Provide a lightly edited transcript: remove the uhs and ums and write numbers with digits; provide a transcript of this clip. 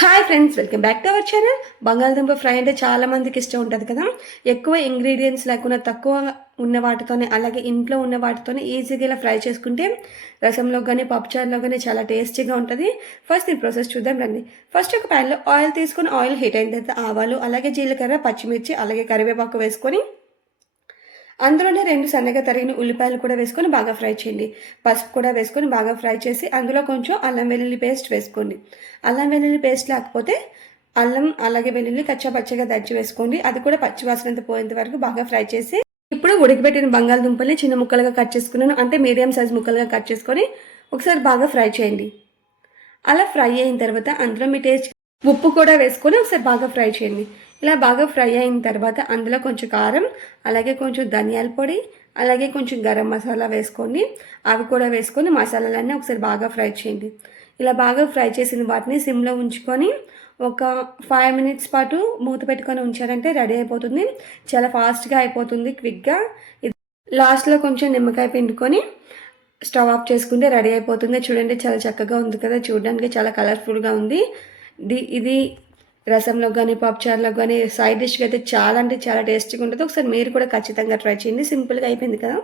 Hi friends, welcome back to our channel. బంగాళదుంప fry అంటే చాలా మందికి ఇష్టం ఉంటుంది కదా. ఎక్కువ ఇంగ్రీడియంట్స్ లేకుండా తక్కువ ఉన్న వాటితోనే, అలాగే ఇంట్లో ఉన్న వాటితోనే ఈజీగా ఇలా ఫ్రై చేసుకుంటే రసంలో కానీ పప్పుచారులో కానీ చాలా టేస్టీగా ఉంటుంది. ఫస్ట్ ఈ ప్రాసెస్ చూద్దాం రండి. ఫస్ట్ ఒక ప్యాన్లో ఆయిల్ తీసుకొని ఆయిల్ హీట్ అయిన తర్వాత ఆవాలు, అలాగే జీలకర్ర, పచ్చిమిర్చి, అలాగే కరివేపాకు వేసుకొని అందులోనే 2 సన్నగా తరిగిన ఉల్లిపాయలు కూడా వేసుకొని బాగా ఫ్రై చేయండి. పసుపు కూడా వేసుకొని బాగా ఫ్రై చేసి అందులో కొంచెం అల్లం వెల్లుల్లి పేస్ట్ వేసుకోండి. అల్లం వెల్లుల్లి పేస్ట్ లేకపోతే అల్లం అలాగే వెల్లుల్లి కచ్చా పచ్చగా దంచి వేసుకోండి. అది కూడా పచ్చి వాసనంత పోయేంత వరకు బాగా ఫ్రై చేసి ఇప్పుడు ఉడకబెట్టిన బంగాళదుంపల్ని చిన్న ముక్కలుగా కట్ చేసుకున్నాను, అంటే మీడియం సైజ్ ముక్కలుగా కట్ చేసుకొని ఒకసారి బాగా ఫ్రై చేయండి. అలా ఫ్రై అయిన తర్వాత అందులో మీ టేస్ట్ ఉప్పు కూడా వేసుకొని ఒకసారి బాగా ఫ్రై చేయండి. ఇలా బాగా ఫ్రై అయిన తర్వాత అందులో కొంచెం కారం, అలాగే కొంచెం ధనియాల పొడి, అలాగే కొంచెం గరం మసాలా వేసుకోండి. అవి కూడా వేసుకొని మసాలాలన్నీ ఒకసారి బాగా ఫ్రై చేయండి. ఇలా బాగా ఫ్రై చేసిన వాటిని సిమ్లో ఉంచుకొని ఒక 5 మినిట్స్ పాటు మూత పెట్టుకొని ఉంచారంటే రెడీ అయిపోతుంది. చాలా ఫాస్ట్గా అయిపోతుంది, క్విక్గా. లాస్ట్లో కొంచెం నిమ్మకాయ పిండుకొని స్టవ్ ఆఫ్ చేసుకుంటే రెడీ అయిపోతుంది. చూడండి, చాలా చక్కగా ఉంది కదా, చూడడానికి చాలా కలర్ఫుల్గా ఉంది. ఇది రసంలో కానీ పప్పుచారులో కానీ సైడ్ డిష్గా అయితే చాలా అంటే చాలా టేస్టీగా ఉంటుంది. ఒకసారి మీరు కూడా ఖచ్చితంగా ట్రై చేయండి. సింపుల్గా అయిపోయింది కదా.